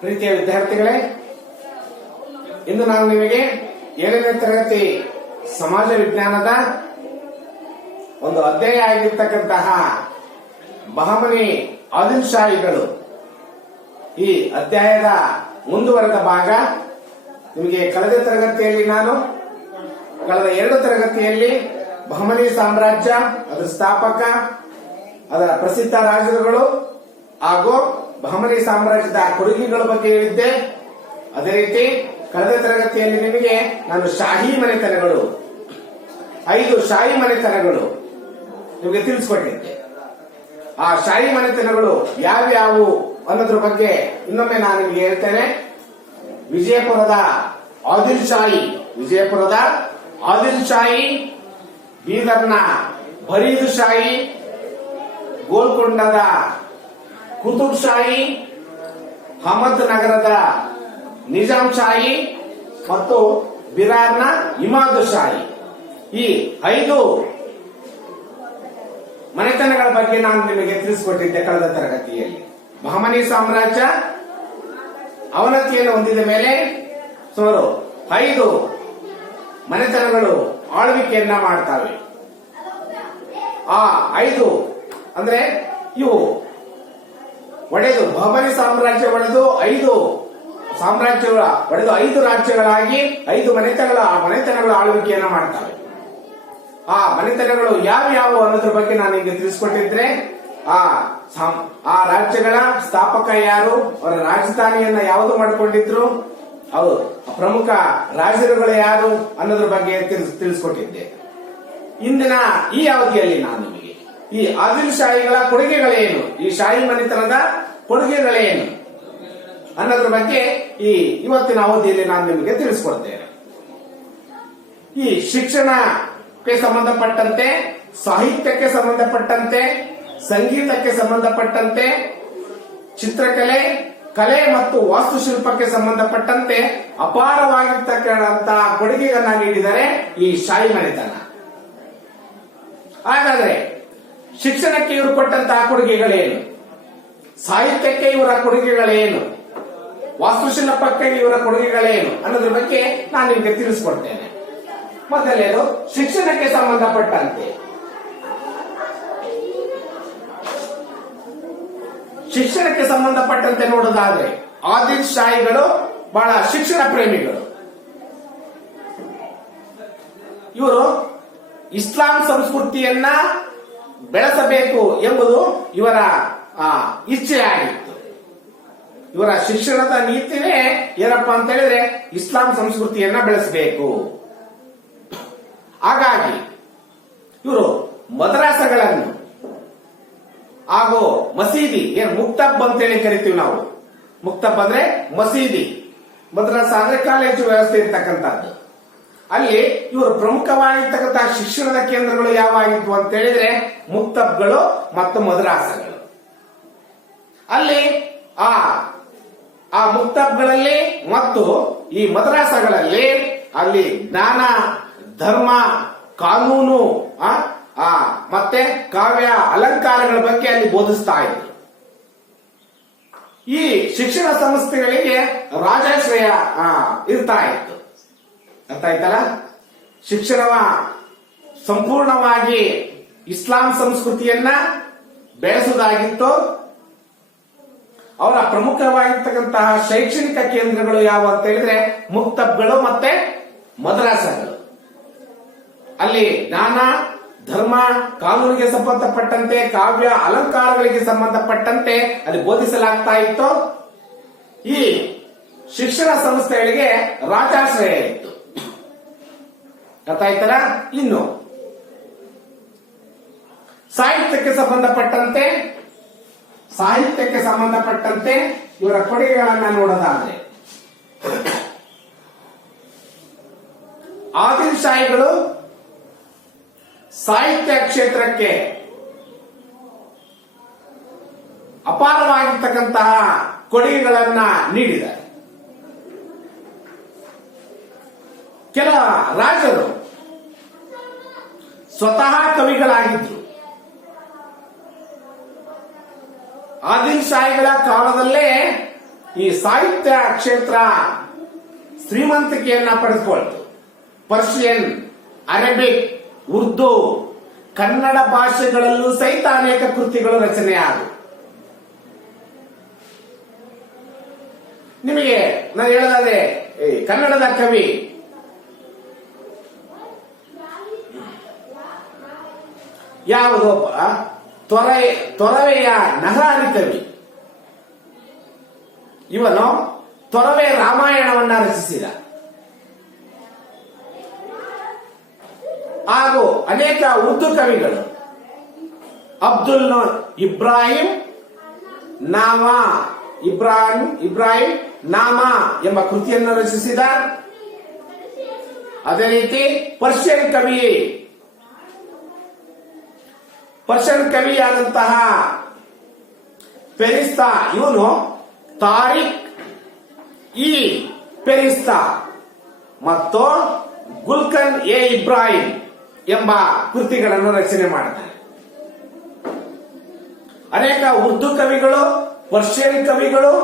ಪ್ರೀತಿಯ ವಿದ್ಯಾರ್ಥಿಗಳೇ, ಇಂದು ನಾನು ನಿಮಗೆ 7ನೇ ತರಗತಿ ಸಮಾಜ ವಿಜ್ಞಾನದ ಒಂದು ಅಧ್ಯಾಯ ಆಗಿರ್ತಕ್ಕಂತಹ ಬಹಮನಿ ಆದಿಲ್ ಶಾಹಿಗಳು ಈ ಅಧ್ಯಾಯದ ಮುಂದುವರೆದ ಭಾಗ. ನಿಮಗೆ ಕಳೆದ ತರಗತಿಯಲ್ಲಿ ಕಳೆದ 2 ತರಗತಿಯಲ್ಲಿ ಬಹಮನಿ ಸಾಮ್ರಾಜ್ಯ, ಅದರ ಸ್ಥಾಪಕ, ಅದರ ಪ್ರಸಿದ್ಧ ರಾಜರುಗಳು ಹಾಗೂ ಬಹಮನಿ ಸಾಮ್ರಾಜ್ಯದ ಕೊಡುಗೆಗಳ ಬಗ್ಗೆ ಹೇಳಿದ್ದೆ. ಅದೇ ರೀತಿ ಕಳೆದ ತರಗತಿಯಲ್ಲಿ ನಿಮಗೆ ನಾನು ಶಾಹಿ ಮನೆತನಗಳು 5 ಶಾಹಿ ಮನೆತನಗಳು ನಿಮಗೆ ತಿಳಿಸ್ಕೊಟ್ಟಿದ್ದೆ. ಆ ಶಾಹಿ ಮನೆತನಗಳು ಯಾವ್ಯಾವು ಅನ್ನೋದ್ರ ಬಗ್ಗೆ ಇನ್ನೊಮ್ಮೆ ನಾನು ನಿಮಗೆ ಹೇಳ್ತೇನೆ. ವಿಜಯಪುರದ ಆದಿಲ್ ಶಾಹಿ, ಬೀದರ್ನ ಫರೀದ್ ಶಾಹಿ, ಗೋಲ್ಕೊಂಡದ ಕುತುಬ್ ಶಾಹಿ, ಅಹಮದ್ ನಗರದ ನಿಜಾಂ ಶಾಹಿ ಮತ್ತು ಬಿರಾರ್ನ ಇಮಾದ್ ಶಾಹಿ. ಈ 5 ಮನೆತನಗಳ ಬಗ್ಗೆ ನಾನು ನಿಮಗೆ ತಿಳಿಸಿಕೊಟ್ಟಿದ್ದೆ ಕಳೆದ ತರಗತಿಯಲ್ಲಿ. ಬಹಮನಿ ಸಾಮ್ರಾಜ್ಯ ಅವನತಿಯನ್ನು ಹೊಂದಿದ ಮೇಲೆ ಸುಮಾರು 5 ಮನೆತನಗಳು ಆಳ್ವಿಕೆಯನ್ನ ಮಾಡ್ತವೆ. ಆ 5 ಅಂದ್ರೆ ಇವು ಬಹಮನಿ ಸಾಮ್ರಾಜ್ಯ ಒಡೆದು 5 ರಾಜ್ಯಗಳಾಗಿ 5 ಮನೆತನಗಳ ಆಳ್ವಿಕೆಯನ್ನ ಮಾಡ್ತವೆ. ಆ ಮನೆತನಗಳು ಯಾವ್ಯಾವು ಅನ್ನೋದ್ರ ಬಗ್ಗೆ ನಾನು ನಿಮಗೆ ತಿಳಿಸ್ಕೊಟ್ಟಿದ್ರೆ, ಆ ರಾಜ್ಯಗಳ ಸ್ಥಾಪಕ ಯಾರು, ಅವರ ರಾಜಧಾನಿಯನ್ನ ಯಾವುದು ಮಾಡಿಕೊಂಡಿದ್ರು, ಅವರು ಪ್ರಮುಖ ರಾಜರುಗಳು ಯಾರು ಅನ್ನೋದ್ರ ಬಗ್ಗೆ ತಿಳಿಸ್ಕೊಟ್ಟಿದ್ದೆ. ಇಂದಿನ ಈ ಅವಧಿಯಲ್ಲಿ ನಾನು ನಿಮಗೆ ಈ ಆದಿಲ್ ಶಾಹಿಗಳ ಕೊಡುಗೆಗಳೇನು, ಈ ಶಾಹಿ ಮನೆತನದ ಕೊಡುಗೆಗಳೇನು ಅನ್ನೋದ್ರ ಬಗ್ಗೆ ಇವತ್ತಿನ ಅವಧಿಯಲ್ಲಿ ನಾನು ನಿಮಗೆ ತಿಳಿಸ್ಕೊಡ್ತೇನೆ. ಈ ಶಿಕ್ಷಣಕ್ಕೆ ಸಂಬಂಧಪಟ್ಟಂತೆ, ಸಾಹಿತ್ಯಕ್ಕೆ ಸಂಬಂಧಪಟ್ಟಂತೆ, ಸಂಗೀತಕ್ಕೆ ಸಂಬಂಧಪಟ್ಟಂತೆ, ಚಿತ್ರಕಲೆ, ಕಲೆ ಮತ್ತು ವಾಸ್ತುಶಿಲ್ಪಕ್ಕೆ ಸಂಬಂಧಪಟ್ಟಂತೆ ಅಪಾರವಾಗಿರ್ತಕ್ಕಂತಹ ಕೊಡುಗೆಗಳನ್ನ ನೀಡಿದರೆ ಈ ಶಾಹಿ ಮನೆತನ. ಹಾಗಾದ್ರೆ ಶಿಕ್ಷಣಕ್ಕೆ ಇವರು ಕೊಟ್ಟಂತಹ ಕೊಡುಗೆಗಳೇನು, ಸಾಹಿತ್ಯಕ್ಕೆ ಇವರ ಕೊಡುಗೆಗಳೇನು, ವಾಸ್ತುಶಿಲ್ಪಕ್ಕೆ ಇವರ ಕೊಡುಗೆಗಳೇನು ಅನ್ನೋದ್ರ ಬಗ್ಗೆ ನಾನು ನಿಮಗೆ ತಿಳಿಸ್ಕೊಡ್ತೇನೆ. ಮೊದಲೇನು ಶಿಕ್ಷಣಕ್ಕೆ ಸಂಬಂಧಪಟ್ಟಂತೆ. ಶಿಕ್ಷಣಕ್ಕೆ ಸಂಬಂಧಪಟ್ಟಂತೆ ನೋಡೋದಾದ್ರೆ ಆದಿಲ್ ಶಾಹಿಗಳು ಬಹಳ ಶಿಕ್ಷಣ ಪ್ರೇಮಿಗಳು. ಇವರು ಇಸ್ಲಾಂ ಸಂಸ್ಕೃತಿಯನ್ನ ಬೆಳೆಸಬೇಕು ಎಂಬುದು ಇವರ ಇಚ್ಛೆಯಾಗಿತ್ತು. ಇವರ ಶಿಕ್ಷಣದ ನೀತಿನೇ ಏನಪ್ಪಾ ಅಂತ ಹೇಳಿದ್ರೆ ಇಸ್ಲಾಂ ಸಂಸ್ಕೃತಿಯನ್ನ ಬೆಳೆಸಬೇಕು. ಹಾಗಾಗಿ ಇವರು ಮದ್ರಾಸಗಳನ್ನು ಹಾಗೂ ಮಸೀದಿ, ಮುಕ್ತಬ್ ಅಂತೇಳಿ ಕರಿತೀವಿ ನಾವು. ಮುಕ್ತಬ್ ಅಂದ್ರೆ ಮಸೀದಿ, ಮದ್ರಾಸ ಅಂದ್ರೆ ಕಾಲೇಜು ವ್ಯವಸ್ಥೆ ಇರ್ತಕ್ಕಂಥದ್ದು. ಅಲ್ಲಿ ಇವರು ಪ್ರಮುಖವಾಗಿರ್ತಕ್ಕಂತಹ ಶಿಕ್ಷಣದ ಕೇಂದ್ರಗಳು ಯಾವಾಗಿದ್ವು ಅಂತ ಹೇಳಿದ್ರೆ ಮುಕ್ತಬ್ಗಳು ಮತ್ತು ಮದ್ರಾಸಗಳು. ಅಲ್ಲಿ ಆ ಮುಕ್ತಬ್ಗಳಲ್ಲಿ ಮತ್ತು ಈ ಮದ್ರಾಸಗಳಲ್ಲಿ ಅಲ್ಲಿ ಜ್ಞಾನ, ಧರ್ಮ, ಕಾನೂನು ಮತ್ತೆ ಕಾವ್ಯ, ಅಲಂಕಾರಗಳ ಬಗ್ಗೆ ಅಲ್ಲಿ ಬೋಧಿಸ್ತಾ ಇದ್ರು. ಈ ಶಿಕ್ಷಣ ಸಂಸ್ಥೆಗಳಿಗೆ ರಾಜಾಶ್ರಯ ಇರ್ತಾ ಇತ್ತು. ಅರ್ಥ ಆಯ್ತಲ್ಲ? ಶಿಕ್ಷಣವ ಸಂಪೂರ್ಣವಾಗಿ ಇಸ್ಲಾಂ ಸಂಸ್ಕೃತಿಯನ್ನ ಬೆಳೆಸುವುದಾಗಿತ್ತು. ಅವರ ಪ್ರಮುಖವಾಗಿರ್ತಕ್ಕಂತಹ ಶೈಕ್ಷಣಿಕ ಕೇಂದ್ರಗಳು ಯಾವ ಅಂತ ಹೇಳಿದ್ರೆ ಮುಕ್ತಬ್ಗಳು ಮತ್ತೆ ಮದ್ರಾಸಗಳು. ಅಲ್ಲಿ ಜ್ಞಾನ, ಧರ್ಮ, ಕಾನೂನಿಗೆ ಸಂಬಂಧಪಟ್ಟಂತೆ, ಕಾವ್ಯ, ಅಲಂಕಾರಗಳಿಗೆ ಸಂಬಂಧಪಟ್ಟಂತೆ ಅಲ್ಲಿ ಬೋಧಿಸಲಾಗ್ತಾ ಇತ್ತು. ಈ ಶಿಕ್ಷಣ ಸಂಸ್ಥೆಗಳಿಗೆ ರಾಜಾಶ್ರಯ ಇತ್ತು. ಅರ್ಥ ಆಯ್ತಲ್ಲ? ಇನ್ನು ಸಾಹಿತ್ಯಕ್ಕೆ ಸಂಬಂಧಪಟ್ಟಂತೆ ಇವರ ಕೊಡುಗೆಗಳನ್ನ ನೋಡೋದಾದ್ರೆ ಆದಿಲ್ ಶಾಹಿಗಳು ಸಾಹಿತ್ಯ ಕ್ಷೇತ್ರಕ್ಕೆ ಅಪಾರವಾಗಿರ್ತಕ್ಕಂತಹ ಕೊಡುಗೆಗಳನ್ನ ನೀಡಿದ್ದಾರೆ. ಕೆಲ ರಾಜರು ಸ್ವತಃ ಕವಿಗಳಾಗಿದ್ರು. ಆದಿಲ್ ಶಾಹಿಗಳ ಕಾಲದಲ್ಲೇ ಈ ಸಾಹಿತ್ಯ ಕ್ಷೇತ್ರ ಶ್ರೀಮಂತಿಕೆಯನ್ನ ಪಡೆದುಕೊಳ್ತು. ಪರ್ಷಿಯನ್, ಅರೇಬಿಕ್, ಉರ್ದು, ಕನ್ನಡ ಭಾಷೆಗಳಲ್ಲೂ ಸಹಿತ ಅನೇಕ ಕೃತಿಗಳು ರಚನೆಯಾದವು. ನಿಮಗೆ ನಾನು ಹೇಳೋದಾದ್ರೆ ಕನ್ನಡದ ಕವಿ ಯಾವುದೊಬ್ಬ ತೊರವೆಯ ನಗಾರಿ ಕವಿ. ಇವನು ತೊರವೆ ರಾಮಾಯಣವನ್ನ ರಚಿಸಿದ. ಹಾಗೂ ಅನೇಕ ಉರ್ದು ಕವಿಗಳು ಅಬ್ದುಲ್ ಇಬ್ರಾಹಿಂ ನಾಮಾ ಎಂಬ ಕೃತಿಯನ್ನು ರಚಿಸಿದ. ಅದೇ ರೀತಿ ಪರ್ಷಿಯನ್ ಕವಿಯಾದಂತಹ ಫೆರಿಸ್ತಾ, ಇವನು ತಾರಿಕ್ ಇ ಫೆರಿಸ್ತಾ ಮತ್ತು ಗುಲ್ಕನ್ ಎ ಇಬ್ರಾಹಿಂ ಎಂಬ ಕೃತಿಗಳನ್ನು ರಚನೆ ಮಾಡ್ತಾನೆ. ಅನೇಕ ಉರ್ದು ಕವಿಗಳು, ಪರ್ಷಿಯನ್ ಕವಿಗಳು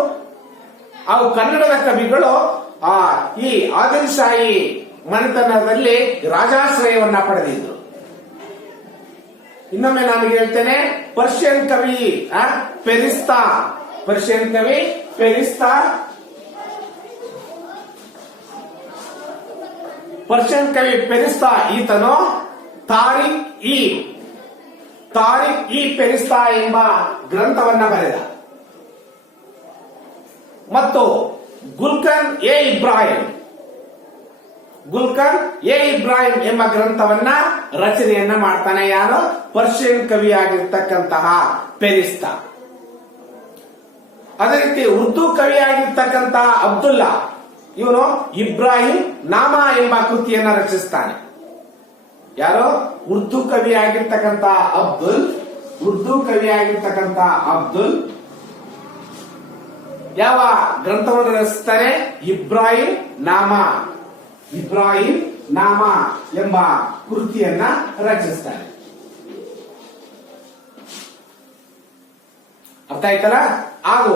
ಹಾಗೂ ಕನ್ನಡದ ಕವಿಗಳು ಈ ಆದಿಲ್ ಶಾಹಿ ಮನೆತನದಲ್ಲಿ ರಾಜಾಶ್ರಯವನ್ನ ಪಡೆದಿದ್ರು. ಇನ್ನೊಮ್ಮೆ ನಾನು ಹೇಳ್ತೇನೆ, ಪರ್ಷಿಯನ್ ಕವಿ ಫೆರಿಸ್ತಾ ಈತನು ತಾರಿಕ್ ಇ ಫೆರಿಸ್ತಾ ಎಂಬ ಗ್ರಂಥವನ್ನ ಬರೆದ. ಮತ್ತು ಗುಲ್ಕನ್ ಎ ಇಬ್ರಾಹಿಂ ಎಂಬ ಗ್ರಂಥವನ್ನ ರಚನೆಯನ್ನ ಮಾಡ್ತಾನೆ. ಯಾರು? ಪರ್ಷಿಯನ್ ಕವಿಯಾಗಿರ್ತಕ್ಕಂತಹ ಫೆರಿಸ್ತಾ. ಅದೇ ರೀತಿ ಉರ್ದು ಕವಿಯಾಗಿರ್ತಕ್ಕಂತಹ ಅಬ್ದುಲ್ಲಾ, ಇವನು ಇಬ್ರಾಹಿಂ ನಾಮಾ ಎಂಬ ಕೃತಿಯನ್ನ ರಚಿಸ್ತಾನೆ. ಯಾರು? ಉರ್ದು ಕವಿಯಾಗಿರ್ತಕ್ಕಂತಹ ಅಬ್ದುಲ್ ಯಾವ ಗ್ರಂಥವನ್ನು ರಚಿಸ್ತಾನೆ? ಇಬ್ರಾಹಿಂ ನಾಮಾ ಎಂಬ ಕೃತಿಯನ್ನ ರಚಿಸ್ತಾನೆ. ಅರ್ಥ ಆಯ್ತಲ್ಲ? ಹಾಗೂ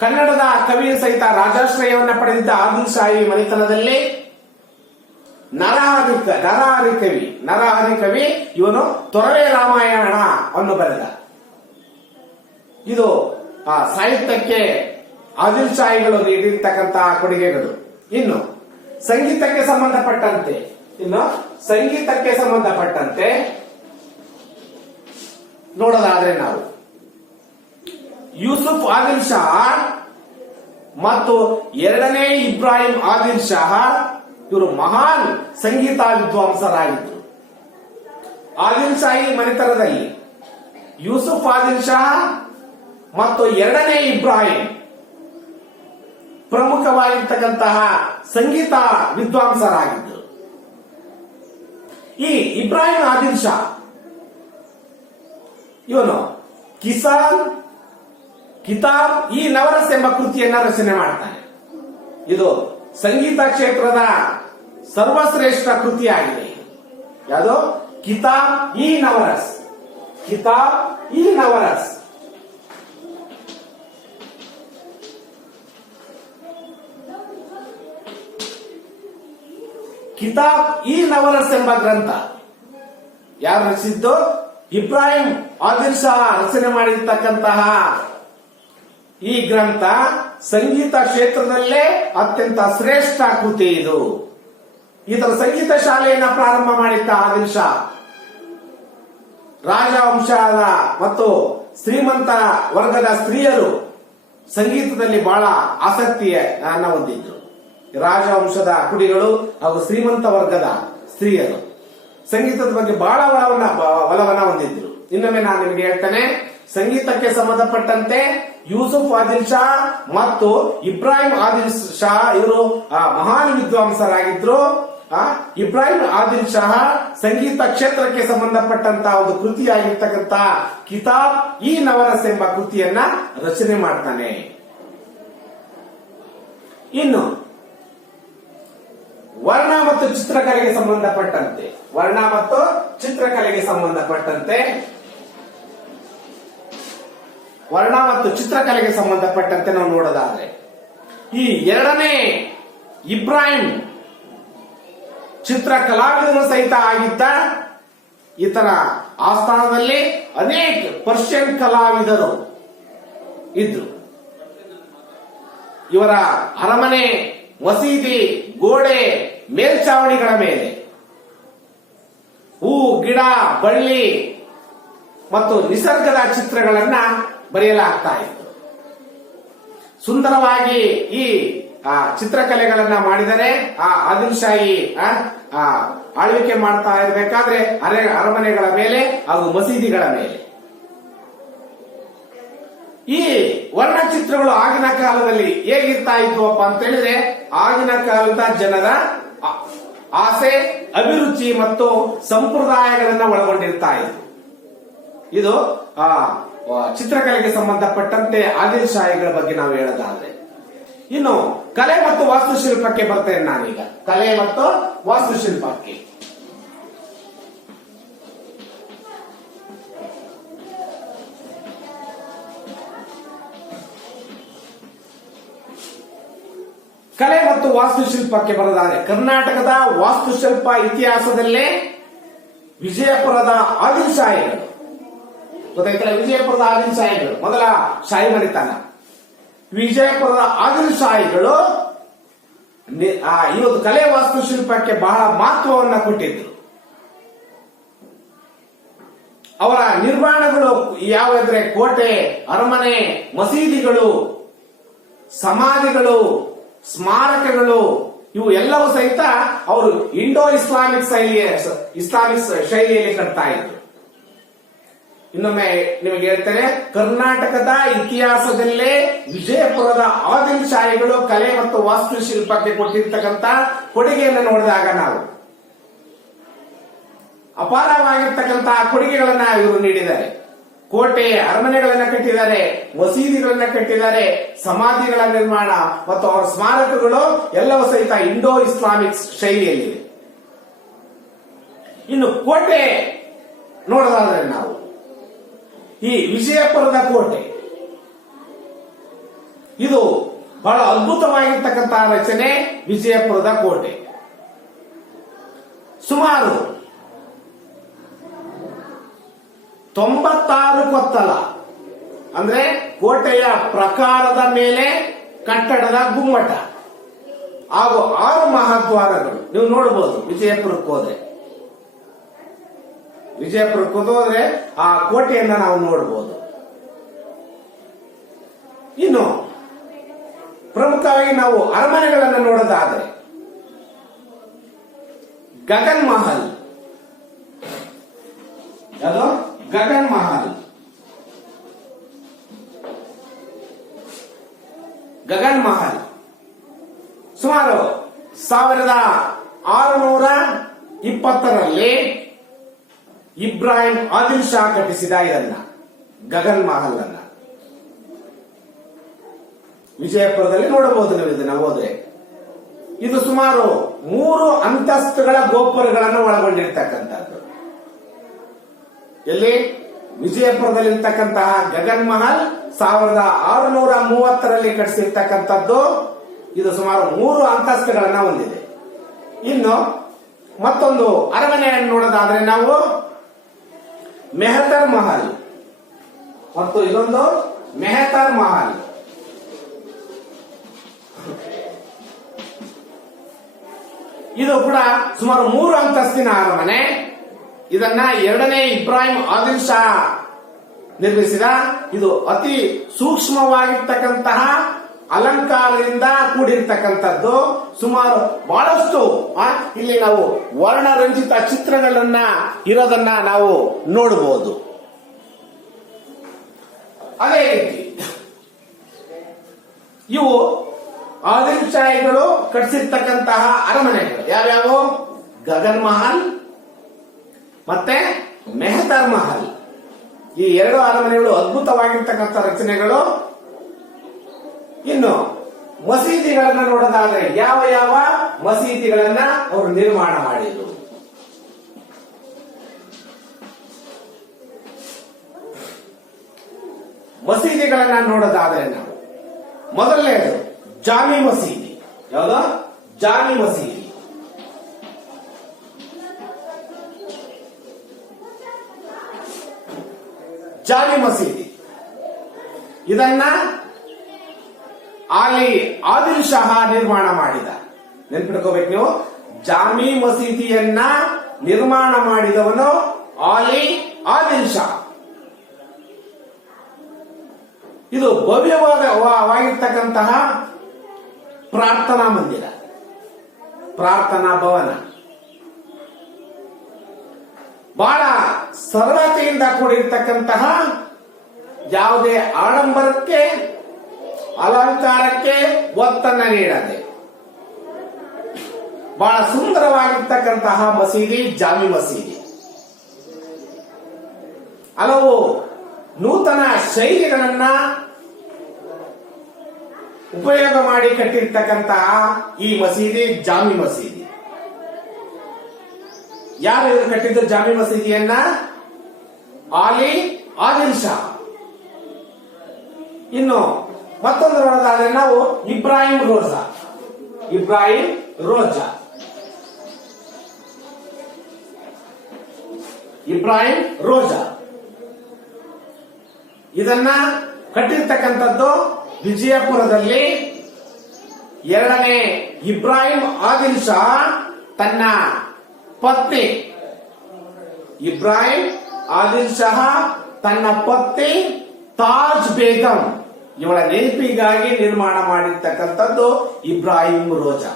ಕನ್ನಡದ ಕವಿಯ ಸಹಿತ ರಾಜಾಶ್ರಯವನ್ನ ಪಡೆದಿದ್ದ ಆದಿಲ್ ಶಾಹಿ ಮನೆತನದಲ್ಲಿ ನರಹರಿ ಕವಿ ಇವನು ತೊರವೆ ರಾಮಾಯಣವನ್ನು ಬರೆದ. ಇದು ಸಾಹಿತ್ಯಕ್ಕೆ ಆದಿಲ್ ಶಾಹಿಗಳು ನೀಡಿರ್ತಕ್ಕಂತಹ ಕೊಡುಗೆಗಳು. ಇನ್ನು ಸಂಗೀತಕ್ಕೆ ಸಂಬಂಧಪಟ್ಟಂತೆ ನೋಡೋದಾದ್ರೆ ನಾವು ಯೂಸುಫ್ ಆದಿಲ್ ಶಾ ಮತ್ತು ಎರಡನೇ ಇಬ್ರಾಹಿಂ ಆದಿಲ್ ಶಾ ಇವರು ಮಹಾನ್ ಸಂಗೀತ ವಿದ್ವಾಂಸರಾಗಿದ್ದರು. ಆದಿಲ್ ಶಾಹಿ ಮನೆತನದಲ್ಲಿ ಯೂಸುಫ್ ಆದಿಲ್ ಶಾ ಮತ್ತು ಎರಡನೇ ಇಬ್ರಾಹಿಂ ಪ್ರಮುಖವಾಗಿರ್ತಕ್ಕಂತಹ ಸಂಗೀತ ವಿದ್ವಾಂಸರಾಗಿದ್ದರು. ಈ ಇಬ್ರಾಹಿಂ ಆದಿಲ್ ಶಾ ಇವನು ಕಿತಾಬ್ ಇ ನವರಸ್ ಎಂಬ ಕೃತಿಯನ್ನ ರಚನೆ ಮಾಡ್ತಾನೆ. ಇದು ಸಂಗೀತ ಕ್ಷೇತ್ರದ ಸರ್ವಶ್ರೇಷ್ಠ ಕೃತಿಯಾಗಿದೆ. ಯಾವುದು? ಕಿತಾಬ್ ಇ ನವರಸ್. ಕಿತಾಬ್ ಇ ನವರಸ್ ಎಂಬ ಗ್ರಂಥ ಯಾರು ರಚಿಸಿದ್ದು? ಇಬ್ರಾಹಿಂ ಆದಿಲ್ ಶಾ ರಚನೆ ಮಾಡಿರ್ತಕ್ಕಂತಹ ಈ ಗ್ರಂಥ ಸಂಗೀತ ಕ್ಷೇತ್ರದಲ್ಲೇ ಅತ್ಯಂತ ಶ್ರೇಷ್ಠ ಕೃತಿ. ಇದು ಈತನ ಸಂಗೀತ ಶಾಲೆಯನ್ನ ಪ್ರಾರಂಭ ಮಾಡಿದ್ದ ಆದಿಲ್ ಶಾ ರಾಜವಂಶದ ಮತ್ತು ಶ್ರೀಮಂತ ವರ್ಗದ ಸ್ತ್ರೀಯರು ಸಂಗೀತದಲ್ಲಿ ಬಹಳ ಆಸಕ್ತಿಯನ್ನ ಹೊಂದಿದ್ರು. ರಾಜವಂಶದ ಕುಡಿಗಳು ಹಾಗೂ ಶ್ರೀಮಂತ ವರ್ಗದ ಸ್ತ್ರೀಯರು ಸಂಗೀತದ ಬಗ್ಗೆ ಬಹಳ ಒಲವನ್ನ ಹೊಂದಿದ್ರು. ಇನ್ನೊಮ್ಮೆ ನಾನು ನಿಮಗೆ ಹೇಳ್ತೇನೆ, ಸಂಗೀತಕ್ಕೆ ಸಂಬಂಧಪಟ್ಟಂತೆ ಯೂಸುಫ್ ಆದಿಲ್ ಶಾ ಮತ್ತು ಇಬ್ರಾಹಿಂ ಆದಿಲ್ ಶಾ ಇವರು ಮಹಾನ್ ವಿದ್ವಾಂಸರಾಗಿದ್ರು. ಇಬ್ರಾಹಿಂ ಆದಿಲ್ ಶಾ ಸಂಗೀತ ಕ್ಷೇತ್ರಕ್ಕೆ ಸಂಬಂಧಪಟ್ಟಂತಹ ಒಂದು ಕೃತಿಯಾಗಿರ್ತಕ್ಕಂಥ ಕಿತಾಬ್ ಇ ನವರಸ್ ಎಂಬ ಕೃತಿಯನ್ನ ರಚನೆ ಮಾಡ್ತಾನೆ. ಇನ್ನು ವರ್ಣ ಮತ್ತು ಚಿತ್ರಕಲೆಗೆ ಸಂಬಂಧಪಟ್ಟಂತೆ ನಾವು ನೋಡೋದಾದ್ರೆ ಈ ಎರಡನೇ ಇಬ್ರಾಹಿಂ ಚಿತ್ರ ಕಲಾವಿದನು ಸಹಿತ ಆಗಿದ್ದ. ಇತರ ಆಸ್ಥಾನದಲ್ಲಿ ಅನೇಕ ಪರ್ಷಿಯನ್ ಕಲಾವಿದರು ಇದ್ರು. ಇವರ ಅರಮನೆ, ಮಸೀದಿ, ಗೋಡೆ, ಮೇಲ್ಚಾವಣಿಗಳ ಮೇಲೆ ಹೂ, ಗಿಡ, ಬಳ್ಳಿ ಮತ್ತು ನಿಸರ್ಗದ ಚಿತ್ರಗಳನ್ನ ಬರೆಯಲಾಗ್ತಾ ಇತ್ತು. ಸುಂದರವಾಗಿ ಈ ಚಿತ್ರಕಲೆಗಳನ್ನ ಮಾಡಿದರೆ ಆ ಆದಿಲ್ ಶಾಹಿ ಆಳ್ವಿಕೆ ಮಾಡ್ತಾ ಇರಬೇಕಾದ್ರೆ ಅರಮನೆಗಳ ಮೇಲೆ ಹಾಗೂ ಮಸೀದಿಗಳ ಮೇಲೆ ಈ ವರ್ಣಚಿತ್ರಗಳು ಆಗಿನ ಕಾಲದಲ್ಲಿ ಹೇಗಿರ್ತಾ ಇದ್ವಪ್ಪ ಅಂತ ಹೇಳಿದ್ರೆ, ಆಗಿನ ಕಾಲದ ಜನರ ಆಸೆ, ಅಭಿರುಚಿ ಮತ್ತು ಸಂಪ್ರದಾಯಗಳನ್ನ ಒಳಗೊಂಡಿರ್ತಾ ಇತ್ತು. ಇದು ಚಿತ್ರಕಲೆಗೆ ಸಂಬಂಧಪಟ್ಟಂತೆ ಆದಿಲ್ ಶಾಹಿಗಳ ಬಗ್ಗೆ ನಾವು ಹೇಳೋದಾದ್ರೆ, ಇನ್ನು ಕಲೆ ಮತ್ತು ವಾಸ್ತುಶಿಲ್ಪಕ್ಕೆ ಬರ್ತೇನೆ ನಾನೀಗ. ಕಲೆ ಮತ್ತು ವಾಸ್ತುಶಿಲ್ಪಕ್ಕೆ ಕಲೆ ಮತ್ತು ವಾಸ್ತುಶಿಲ್ಪಕ್ಕೆ ಬರೋದಾದ್ರೆ, ಕರ್ನಾಟಕದ ವಾಸ್ತುಶಿಲ್ಪ ಇತಿಹಾಸದಲ್ಲೇ ವಿಜಯಪುರದ ಆದಿಲ್ ಶಾಹಿಗಳು ಗೊತ್ತಾಯ್ತಲ್ಲ. ವಿಜಯಪುರದ ಆದಿಲ್ ಶಾಹಿಗಳು ಮೊದಲ ಶಾಹಿ ಮನೆತನ. ವಿಜಯಪುರದ ಆದಿಲ್ ಶಾಹಿಗಳು ಇವತ್ತು ಕಲೆ ವಾಸ್ತುಶಿಲ್ಪಕ್ಕೆ ಬಹಳ ಮಹತ್ವವನ್ನು ಕೊಟ್ಟಿದ್ರು. ಅವರ ನಿರ್ಮಾಣಗಳು ಯಾವೆಂದ್ರೆ ಕೋಟೆ, ಅರಮನೆ, ಮಸೀದಿಗಳು, ಸಮಾಧಿಗಳು, ಸ್ಮಾರಕಗಳು, ಇವು ಎಲ್ಲವೂ ಸಹಿತ ಅವರು ಇಸ್ಲಾಮಿಕ್ ಶೈಲಿಯಲ್ಲಿ ಕಟ್ತಾ ಇದ್ರು. ಇನ್ನೊಮ್ಮೆ ನಿಮಗೆ ಹೇಳ್ತೇನೆ, ಕರ್ನಾಟಕದ ಇತಿಹಾಸದಲ್ಲೇ ವಿಜಯಪುರದ ಆದಿಲ್ ಶಾಹಿಗಳು ಕಲೆ ಮತ್ತು ವಾಸ್ತುಶಿಲ್ಪಕ್ಕೆ ಕೊಟ್ಟಿರ್ತಕ್ಕಂಥ ಕೊಡುಗೆಯನ್ನು ನೋಡಿದಾಗ ನಾವು ಅಪಾರವಾಗಿರ್ತಕ್ಕಂತಹ ಕೊಡುಗೆಗಳನ್ನ ಇವರು ನೀಡಿದ್ದಾರೆ. ಕೋಟೆ, ಅರಮನೆಗಳನ್ನ ಕಟ್ಟಿದ್ದಾರೆ, ಮಸೀದಿಗಳನ್ನ ಕಟ್ಟಿದ್ದಾರೆ, ಸಮಾಧಿಗಳ ನಿರ್ಮಾಣ ಮತ್ತು ಅವರ ಸ್ಮಾರಕಗಳು ಎಲ್ಲವೂ ಸಹಿತ ಇಸ್ಲಾಮಿಕ್ ಶೈಲಿಯಲ್ಲಿವೆ. ಇನ್ನು ಕೋಟೆ ನೋಡೋದಾದ್ರೆ ನಾವು ಈ ವಿಜಯಪುರದ ಕೋಟೆ, ಇದು ಬಹಳ ಅದ್ಭುತವಾಗಿರ್ತಕ್ಕಂತಹ ರಚನೆ. ವಿಜಯಪುರದ ಕೋಟೆ ಸುಮಾರು 96 ಕೊತ್ತಲ, ಅಂದ್ರೆ ಕೋಟೆಯ ಪ್ರಕಾರದ ಮೇಲೆ ಕಟ್ಟಡದ ಗುಮ್ಮಟ ಹಾಗೂ 6 ಮಹಾದ್ವಾರಗಳು ನೀವು ನೋಡಬಹುದು. ವಿಜಯಪುರಕ್ಕೆ ಹೋದ್ರೆ ಆ ಕೋಟೆಯನ್ನ ನಾವು ನೋಡಬಹುದು. ಇನ್ನು ಪ್ರಮುಖವಾಗಿ ನಾವು ಅರಮನೆಗಳನ್ನು ನೋಡೋದಾದ್ರೆ, ಗಗನ್ ಮಹಲ್, ಯಾವುದು ಗಗನ್ ಮಹಲ್, ಗಗನ್ ಮಹಲ್ ಸುಮಾರು 1620ರಲ್ಲಿ ಇಬ್ರಾಹಿಂ ಆದಿಲ್ ಶಾ ಕಟ್ಟಿಸಿದ ಇದನ್ನ ಗಗನ್ ಮಹಲ್ ಅನ್ನ ವಿಜಯಪುರದಲ್ಲಿ ನೋಡಬಹುದು. ನೀವು ಇದನ್ನ ಹೋದ್ರೆ ಇದು ಸುಮಾರು 3 ಅಂತಸ್ತುಗಳ ಗೋಪುರಗಳನ್ನು ಒಳಗೊಂಡಿರ್ತಕ್ಕಂಥದ್ದು. ಎಲ್ಲಿ ವಿಜಯಪುರದಲ್ಲಿರ್ತಕ್ಕಂತಹ ಗಗನ್ ಮಹಲ್ 1630ರಲ್ಲಿ ಕಟ್ಟಿಸಿರ್ತಕ್ಕಂಥದ್ದು. ಇದು ಸುಮಾರು 3 ಅಂತಸ್ತುಗಳನ್ನ ಹೊಂದಿದೆ. ಇನ್ನು ಮತ್ತೊಂದು ಅರಮನೆಯನ್ನು ನೋಡೋದಾದ್ರೆ ನಾವು ಮೆಹತರ್ ಮಹಲ್ ಮತ್ತು ಇದೊಂದು ಮೆಹತರ್ ಮಹಲ್. ಇದು ಕೂಡ ಸುಮಾರು 3 ಅಂತಸ್ತಿನ ಅರಮನೆ. ಇದನ್ನ 2ನೇ ಇಬ್ರಾಹಿಂ ಆದಿಲ್ ಶಾ ನಿರ್ಮಿಸಿದ. ಇದು ಅತಿ ಸೂಕ್ಷ್ಮವಾಗಿರ್ತಕ್ಕಂತಹ ಅಲಂಕಾರದಿಂದ ಕೂಡಿರ್ತಕ್ಕಂಥದ್ದು. ಸುಮಾರು ಬಹಳಷ್ಟು ಇಲ್ಲಿ ನಾವು ವರ್ಣರಂಜಿತ ಚಿತ್ರಗಳನ್ನ ಇರೋದನ್ನ ನಾವು ನೋಡಬಹುದು. ಅದೇ ರೀತಿ ಇವು ಆದಿಲ್ ಶಾಹಿಗಳು ಕಟ್ಟಿಸಿರ್ತಕ್ಕಂತಹ ಅರಮನೆಗಳು ಯಾವ್ಯಾವು? ಗಗನ್ ಮಹಲ್ ಮತ್ತೆ ಮೆಹತರ್ ಮಹಲ್. ಈ 2 ಅರಮನೆಗಳು ಅದ್ಭುತವಾಗಿರ್ತಕ್ಕಂಥ ರಚನೆಗಳು. ಇನ್ನು ಮಸೀದಿಗಳನ್ನ ನೋಡೋದಾದ್ರೆ ಯಾವ ಯಾವ ಮಸೀದಿಗಳನ್ನ ಅವರು ನಿರ್ಮಾಣ ಮಾಡಿದ್ರು? ಮಸೀದಿಗಳನ್ನ ನೋಡೋದಾದ್ರೆ ನಾವು ಮೊದಲನೇದು ಜಾಮಿ ಮಸೀದಿ. ಯಾವುದು? ಜಾಮಿ ಮಸೀದಿ. ಜಾಮಿ ಮಸೀದಿ ಇದನ್ನ ಅಲ್ಲಿ ಆದಿಲ್ ಶಾ ನಿರ್ಮಾಣ ಮಾಡಿದ. ನೆನ್ಪಿಟ್ಕೋಬೇಕು ನೀವು. ಜಾಮಿ ಮಸೀದಿಯನ್ನ ನಿರ್ಮಾಣ ಮಾಡಿದವನು ಆದಿಲ್ ಶಾ. ಇದು ಭವ್ಯವಾಗಿರ್ತಕ್ಕಂತಹ ಪ್ರಾರ್ಥನಾ ಮಂದಿರ, ಪ್ರಾರ್ಥನಾ ಭವನ. ಬಹಳ ಸರಳತೆಯಿಂದ ಕೂಡಿರ್ತಕ್ಕಂತಹ, ಯಾವುದೇ ಆಡಂಬರಕ್ಕೆ ಅಲಂಕಾರಕ್ಕೆ ಒತ್ತನ್ನ ನೀಡದೆ ಬಹಳ ಸುಂದರವಾಗಿರ್ತಕ್ಕಂತಹ ಮಸೀದಿ ಜಾಮಿ ಮಸೀದಿ. ಹಲವು ನೂತನ ಶೈಲಿಗಳನ್ನ ಉಪಯೋಗ ಮಾಡಿ ಕಟ್ಟಿರ್ತಕ್ಕಂತಹ ಈ ಮಸೀದಿ ಜಾಮಿ ಮಸೀದಿ. ಯಾರು ಇವರು ಕಟ್ಟಿದ್ದು ಜಾಮಿ ಮಸೀದಿಯನ್ನ? ಆದಿಲ್ ಶಾ. ಇನ್ನು ಮತ್ತೊಂದು ನೋಡೋದಾದ್ರೆ ನಾವು ಇಬ್ರಾಹಿಂ ರೋಜಾ. ಇದನ್ನ ಕಟ್ಟಿರ್ತಕ್ಕಂಥದ್ದು ವಿಜಯಪುರದಲ್ಲಿ. ಎರಡನೇ ಇಬ್ರಾಹಿಂ ಆದಿಲ್ ಶಾ ತನ್ನ ಪತ್ನಿ ತಾಜ್ ಬೇಗಂ ಇವಳ ನೆನಪಿಗಾಗಿ ನಿರ್ಮಾಣ ಮಾಡಿರ್ತಕ್ಕಂಥದ್ದು ಇಬ್ರಾಹಿಂ ರೋಜಾ.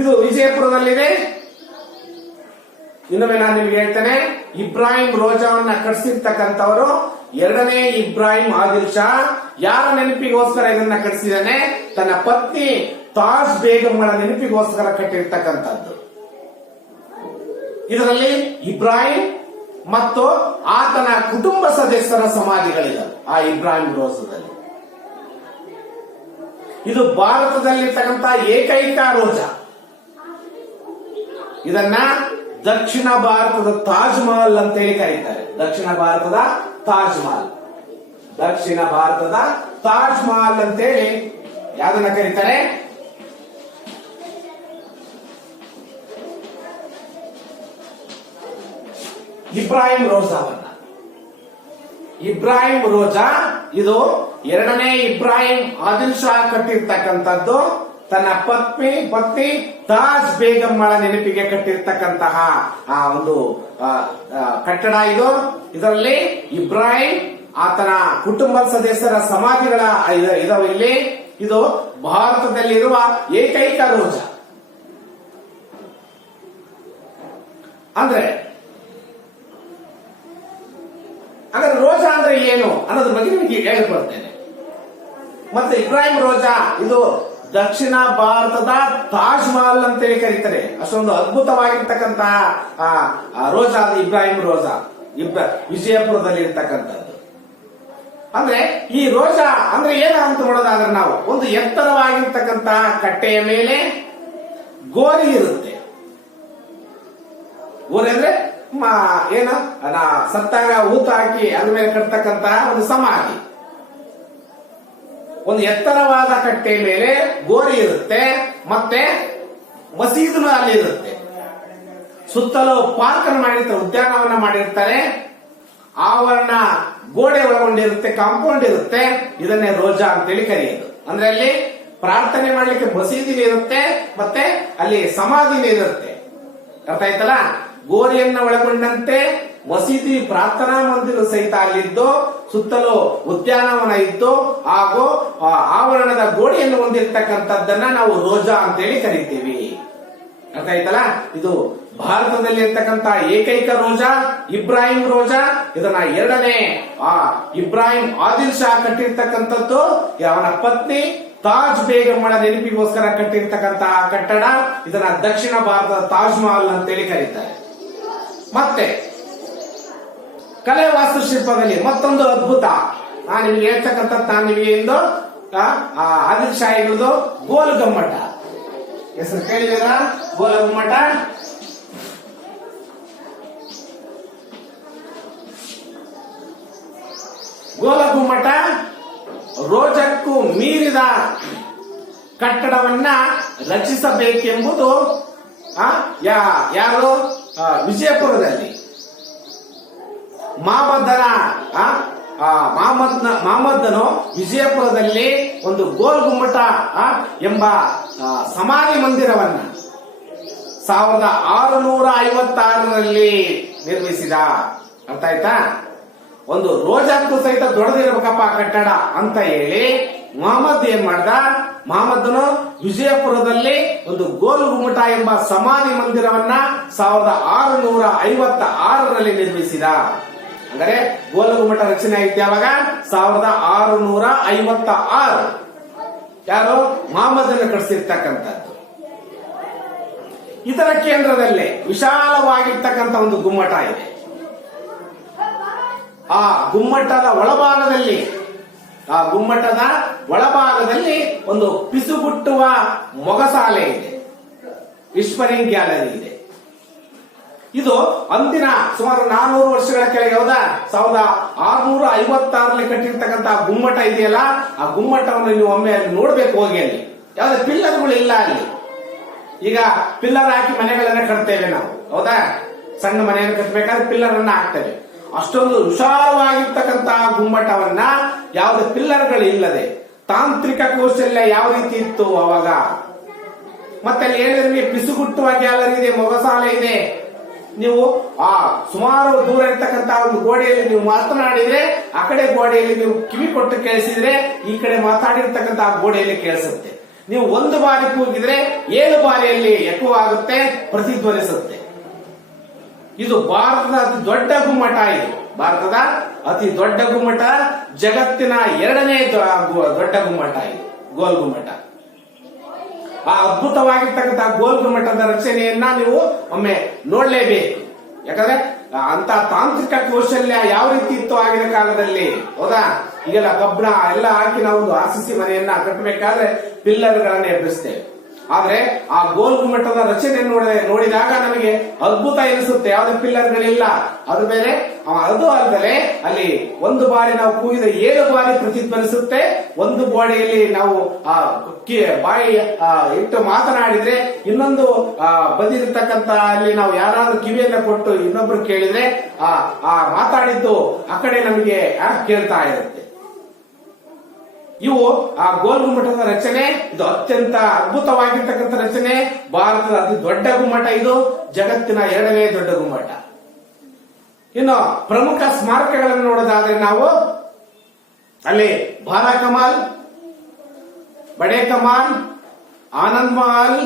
ಇದು ವಿಜಯಪುರದಲ್ಲಿದೆ. ಇನ್ನೊಮ್ಮೆ ನಾನು ನಿಮ್ಗೆ ಹೇಳ್ತೇನೆ, ಇಬ್ರಾಹಿಂ ರೋಜಾವನ್ನ ಕಟ್ಟಿಸಿರ್ತಕ್ಕಂಥವರು ಎರಡನೇ ಇಬ್ರಾಹಿಂ ಆದಿಲ್ ಶಾ. ಯಾರ ನೆನಪಿಗೋಸ್ಕರ ಇದನ್ನ ಕಟ್ಟಿಸಿದಾನೆ? ತನ್ನ ಪತ್ನಿ ತಾಜ್ ಬೇಗಂಗಳ ನೆನಪಿಗೋಸ್ಕರ ಕಟ್ಟಿರ್ತಕ್ಕಂಥದ್ದು. ಇದರಲ್ಲಿ ಇಬ್ರಾಹಿಂ ಮತ್ತು ಆತನ ಕುಟುಂಬ ಸದಸ್ಯರ ಸಮಾಧಿಗಳಿವೆ ಆ ಇಬ್ರಾಹಿಂ ರೋಜಾದಲ್ಲಿ. ಇದು ಭಾರತದಲ್ಲಿರ್ತಕ್ಕಂಥ ಏಕೈಕ ರೋಜಾ. ಇದನ್ನ ದಕ್ಷಿಣ ಭಾರತದ ತಾಜ್ ಮಹಲ್ ಅಂತ ಹೇಳಿ ಕರೀತಾರೆ. ದಕ್ಷಿಣ ಭಾರತದ ತಾಜ್ ಮಹಲ್ ಅಂತೇಳಿ ಯಾವ್ದನ್ನ ಕರೀತಾರೆ? ಇಬ್ರಾಹಿಂ ರೋಜಾ. ಇದು ಎರಡನೇ ಇಬ್ರಾಹಿಂ ಆದಿಲ್ ಶಾ ಕಟ್ಟಿರ್ತಕ್ಕಂಥದ್ದು. ತನ್ನ ಪತ್ನಿ ತಾಜ್ ಬೇಗಂಗಳ ನೆನಪಿಗೆ ಕಟ್ಟಿರ್ತಕ್ಕಂತಹ ಒಂದು ಕಟ್ಟಡ ಇದು. ಇದರಲ್ಲಿ ಇಬ್ರಾಹಿಂ ಆತನ ಕುಟುಂಬ ಸದಸ್ಯರ ಸಮಾಧಿಗಳ ಇದಾವೆ ಇಲ್ಲಿ. ಇದು ಭಾರತದಲ್ಲಿರುವ ಏಕೈಕ ರೋಜಾ. ಅಂದ್ರೆ ರೋಜಾ ಅಂದ್ರೆ ಏನು ಅನ್ನೋದ್ರ ಬಗ್ಗೆ ನಿಮಗೆ ಹೇಳಿಕೊಡ್ತೇನೆ. ಮತ್ತೆ ಇಬ್ರಾಹಿಂ ರೋಜಾ ಇದು ದಕ್ಷಿಣ ಭಾರತದ ತಾಜ್ ಮಹಲ್ ಅಂತೇಳಿ ಕರೀತಾರೆ. ಅಷ್ಟೊಂದು ಅದ್ಭುತವಾಗಿರ್ತಕ್ಕಂತಹ ರೋಜಾ ಇಬ್ರಾಹಿಂ ರೋಜಾ ವಿಜಯಪುರದಲ್ಲಿ ಇರ್ತಕ್ಕಂಥದ್ದು. ಅಂದ್ರೆ ಈ ರೋಜಾ ಅಂದ್ರೆ ಏನ ಅಂತ ನೋಡೋದಾದ್ರೆ ನಾವು ಒಂದು ಎತ್ತರವಾಗಿರ್ತಕ್ಕಂತಹ ಕಟ್ಟೆಯ ಮೇಲೆ ಗೋರಿ ಇರುತ್ತೆ. ಗೋರಿ ಅಂದ್ರೆ ಏನು ಸತ್ತಾಗ ಊತ ಹಾಕಿ ಅದ್ರ ಮೇಲೆ ಕಟ್ತಕ್ಕಂತಹ ಒಂದು ಸಮಾಧಿ. ಒಂದು ಎತ್ತರವಾದ ಕಟ್ಟೆ ಮೇಲೆ ಗೋರಿ ಇರುತ್ತೆ, ಮತ್ತೆ ಮಸೀದಿನೂ ಅಲ್ಲಿ ಇರುತ್ತೆ. ಸುತ್ತಲೂ ಪಾರ್ಕ್ ಅನ್ನು ಮಾಡಿರ್ತಾರೆ, ಉದ್ಯಾನವನ ಮಾಡಿರ್ತಾರೆ. ಆವರಣ ಗೋಡೆ ಒಳಗೊಂಡಿರುತ್ತೆ, ಕಾಂಪೌಂಡ್ ಇರುತ್ತೆ. ಇದನ್ನೇ ರೋಜಾ ಅಂತೇಳಿ ಕರೆಯೋದು. ಅಂದ್ರೆ ಅಲ್ಲಿ ಪ್ರಾರ್ಥನೆ ಮಾಡ್ಲಿಕ್ಕೆ ಮಸೀದಿನೂ ಇರುತ್ತೆ, ಮತ್ತೆ ಅಲ್ಲಿ ಸಮಾಧಿನೂ ಇರುತ್ತೆ. ಅರ್ಥ ಆಯ್ತಲ್ಲ? ಗೋರಿಯನ್ನ ಒಳಗೊಂಡಂತೆ ಮಸೀದಿ ಪ್ರಾರ್ಥನಾ ಮಂದಿರ ಸಹಿತ ಅಲ್ಲಿದ್ದು, ಸುತ್ತಲೂ ಉದ್ಯಾನವನ ಇದ್ದು, ಹಾಗೂ ಆವರಣದ ಗೋಡೆಯನ್ನು ಹೊಂದಿರತಕ್ಕಂಥದ್ದನ್ನ ನಾವು ರೋಜಾ ಅಂತೇಳಿ ಕರಿತೀವಿ. ಅರ್ಥ ಆಯ್ತಲ್ಲ? ಇದು ಭಾರತದಲ್ಲಿ ಇರ್ತಕ್ಕಂಥ ಏಕೈಕ ರೋಜಾ ಇಬ್ರಾಹಿಂ ರೋಜಾ. ಇದನ್ನ ಎರಡನೇ ಇಬ್ರಾಹಿಂ ಆದಿಲ್ ಶಾ ಕಟ್ಟಿರ್ತಕ್ಕಂಥದ್ದು. ಅವನ ಪತ್ನಿ ತಾಜ್ ಬೇಗಂಗಳ ನೆನಪಿಗೋಸ್ಕರ ಕಟ್ಟಿರ್ತಕ್ಕಂತಹ ಕಟ್ಟಡ. ಇದನ್ನ ದಕ್ಷಿಣ ಭಾರತದ ತಾಜ್ ಮಹಲ್ ಅಂತೇಳಿ ಕರೀತಾರೆ. ಮತ್ತೆ ಕಲೆ ವಾಸ್ತುಶಿಲ್ಪದಲ್ಲಿ ಮತ್ತೊಂದು ಅದ್ಭುತ ನಾನು ನಿಮ್ಗೆ ಹೇಳ್ತಕ್ಕಂಥದ್ದು. ನಾನು ನಿಮಗೆ ಇಂದು ಆದಿಲ್ ಶಾ ಇರುವುದು ಗೋಲ್ ಗುಮ್ಮಟ. ಹೆಸರು ಕೇಳಿದಿರಾ? ಗೋಲ್ ಗುಮ್ಮಟ. ಗೋಲ ಗುಮ್ಮಟ ರೋಜಕ್ಕೂ ಮೀರಿದ ಕಟ್ಟಡವನ್ನ ರಚಿಸಬೇಕೆಂಬುದು ಯಾರು ವಿಜಯಪುರದಲ್ಲಿ ಮಹಮ್ಮದನು ವಿಜಯಪುರದಲ್ಲಿ ಒಂದು ಗೋಲ್ ಗುಮ್ಮಟ ಎಂಬ ಸಮಾಧಿ ಮಂದಿರವನ್ನ 1656ರಲ್ಲಿ ನಿರ್ಮಿಸಿದ. ಅರ್ಥ ಆಯ್ತಾ? ಒಂದು ರೋಜಾಕ್ಕೂ ಸಹಿತ ದೊಡ್ಡದಿರಬೇಕಪ್ಪ ಕಟ್ಟಡ ಅಂತ ಹೇಳಿ ಮೊಹಮ್ಮದ್ ಏನ್ ಮಾಡ್ದ, ಮಹಮ್ಮದನು ವಿಜಯಪುರದಲ್ಲಿ ಒಂದು ಗೋಲ್ ಗುಮ್ಮಟ ಎಂಬ ಸಮಾಧಿ ಮಂದಿರವನ್ನ 1656ರಲ್ಲಿ ನಿರ್ಮಿಸಿದ. ಅಂದರೆ ಗೋಲ್ ಗುಮ್ಮಟ ರಚನೆ ಆಯ್ತು ಯಾವಾಗ? 1656. ಯಾರು? ಮಹಮ್ಮದನ್ನು ಕಟ್ಟಿಸಿರ್ತಕ್ಕಂಥದ್ದು. ಇದರ ಕೇಂದ್ರದಲ್ಲಿ ವಿಶಾಲವಾಗಿರ್ತಕ್ಕಂಥ ಒಂದು ಗುಮ್ಮಟ ಇದೆ. ಆ ಗುಮ್ಮಟದ ಒಳಭಾಗದಲ್ಲಿ ಒಂದು ಪಿಸುಗುಟ್ಟುವ ಮೊಗಸಾಲೆ ಇದೆ, ವಿಸ್ಪರಿಂಗ್ ಗ್ಯಾಲರಿ ಇದೆ. ಇದು ಅಂದಿನ ಸುಮಾರು 400 ವರ್ಷಗಳ ಕೆಳಗೆ ಹೌದಾ 1656ರಲ್ಲಿ ಕಟ್ಟಿರ್ತಕ್ಕಂಥ ಗುಮ್ಮಟ ಇದೆಯಲ್ಲ, ಆ ಗುಮ್ಮಟವನ್ನು ನೀವು ಒಮ್ಮೆ ಅಲ್ಲಿ ನೋಡ್ಬೇಕು, ಹೋಗಿ ಅಲ್ಲಿ ಯಾವುದೇ ಪಿಲ್ಲರ್ಗಳು ಇಲ್ಲ ಅಲ್ಲಿ. ಈಗ ಪಿಲ್ಲರ್ ಹಾಕಿ ಮನೆಗಳನ್ನ ಕಟ್ತೇವೆ ನಾವು, ಹೌದಾ? ಸಣ್ಣ ಮನೆಯನ್ನು ಕಟ್ಟಬೇಕಾದ್ರೆ ಪಿಲ್ಲರ್ ಅನ್ನ ಹಾಕ್ತೇವೆ. ಅಷ್ಟೊಂದು ವಿಶಾಲವಾಗಿರ್ತಕ್ಕಂತಹ ಗುಮ್ಮಟವನ್ನ ಯಾವುದೇ ಪಿಲ್ಲರ್ಗಳು ಇಲ್ಲದೆ ತಾಂತ್ರಿಕ ಕೌಶಲ್ಯ ಯಾವ ರೀತಿ ಇತ್ತು ಅವಾಗ. ಮತ್ತೆ ಅಲ್ಲಿ ಹೇಳಿದ್ರೆ ಪಿಸುಗುಟ್ಟುವ ಗ್ಯಾಲರಿ ಇದೆ, ಮೊಗಸಾಲೆ ಇದೆ. ನೀವು ಸುಮಾರು ದೂರ ಇರ್ತಕ್ಕಂತಹ ಒಂದು ಗೋಡೆಯಲ್ಲಿ ನೀವು ಮಾತನಾಡಿದ್ರೆ ಆ ಕಡೆ ಗೋಡೆಯಲ್ಲಿ ನೀವು ಕಿವಿ ಕೊಟ್ಟು ಕೇಳಿಸಿದ್ರೆ ಈ ಕಡೆ ಮಾತಾಡಿರ್ತಕ್ಕಂತಹ ಗೋಡೆಯಲ್ಲಿ ಕೇಳಿಸುತ್ತೆ. ನೀವು ಒಂದು ಬಾರಿ ಕೂಗಿದ್ರೆ 7 ಬಾರಿಯಲ್ಲಿ ಎಕೋ ಆಗುತ್ತೆ, ಪ್ರತಿಧ್ವನಿಸುತ್ತೆ. ಇದು ಭಾರತದ ಅತಿ ದೊಡ್ಡ ಗುಮ್ಮಟ. ಇದು ಭಾರತದ ಅತಿ ದೊಡ್ಡ ಗುಮ್ಮಟ, ಜಗತ್ತಿನ 2ನೇ ದೊಡ್ಡ ಗುಮ್ಮಟ ಇದು ಗೋಲ್ ಗುಮ್ಮಟ. ಆ ಅದ್ಭುತವಾಗಿರ್ತಕ್ಕಂಥ ಗೋಲ್ ಗುಮ್ಮಟದ ರಚನೆಯನ್ನ ನೀವು ಒಮ್ಮೆ ನೋಡ್ಲೇಬೇಕು. ಯಾಕಂದ್ರೆ ಅಂತ ತಾಂತ್ರಿಕ ಕೌಶಲ್ಯ ಯಾವ ರೀತಿ ಇತ್ತು ಆಗಿನ ಕಾಲದಲ್ಲಿ, ಹೌದಾ? ಈಗೆಲ್ಲ ಕಬ್ಬಣ ಎಲ್ಲ ಹಾಕಿ ನಾವು ಒಂದು RCC ಮನೆಯನ್ನ ಕಟ್ಟಬೇಕಾದ್ರೆ ಪಿಲ್ಲರ್ಗಳನ್ನ ಎಬ್ಬಿಸ್ತೇವೆ. ಆದ್ರೆ ಆ ಗೋಲ್ ಗುಮ್ಮಟದ ರಚನೆ ನೋಡಿದಾಗ ನಮಗೆ ಅದ್ಭುತ ಎನಿಸುತ್ತೆ. ಯಾವುದೇ ಪಿಲ್ಲರ್ಗಳಿಲ್ಲ, ಅದು ಬೇರೆ. ಅದು ಅಲ್ಲದೆ ಅಲ್ಲಿ ಒಂದು ಬಾರಿ ನಾವು ಕೂಗಿದ 7 ಬಾರಿ ಪ್ರತಿಧ್ವನಿಸುತ್ತೆ. ಒಂದು ಗೋಡೆಯಲ್ಲಿ ನಾವು ಬಾಯಿ ಇಟ್ಟು ಮಾತನಾಡಿದ್ರೆ ಇನ್ನೊಂದು ಬಂದಿರತಕ್ಕಂತ ಅಲ್ಲಿ ನಾವು ಯಾರಾದ್ರೂ ಕಿವಿಯನ್ನ ಕೊಟ್ಟು ಇನ್ನೊಬ್ರು ಕೇಳಿದ್ರೆ ಆ ಮಾತಾಡಿದ್ದು ಆ ಕಡೆ ನಮಗೆ ಕೇಳ್ತಾ ಇರುತ್ತೆ. ಇವು ಆ ಗೋಲ್ ಗುಮ್ಮಟದ ರಚನೆ. ಇದು ಅತ್ಯಂತ ಅದ್ಭುತವಾಗಿರ್ತಕ್ಕಂಥ ರಚನೆ. ಭಾರತದ ಅತಿ ದೊಡ್ಡ ಗುಮ್ಮಟ ಇದು, ಜಗತ್ತಿನ 2ನೇ ದೊಡ್ಡ ಗುಮ್ಮಟ. ಇನ್ನು ಪ್ರಮುಖ ಸ್ಮಾರಕಗಳನ್ನು ನೋಡೋದಾದ್ರೆ ನಾವು ಅಲ್ಲಿ ಬಾರಾ ಕಮಾಲ್, ಬಡೆ ಕಮಾಲ್, ಆನಂದ್ ಮಹಲ್,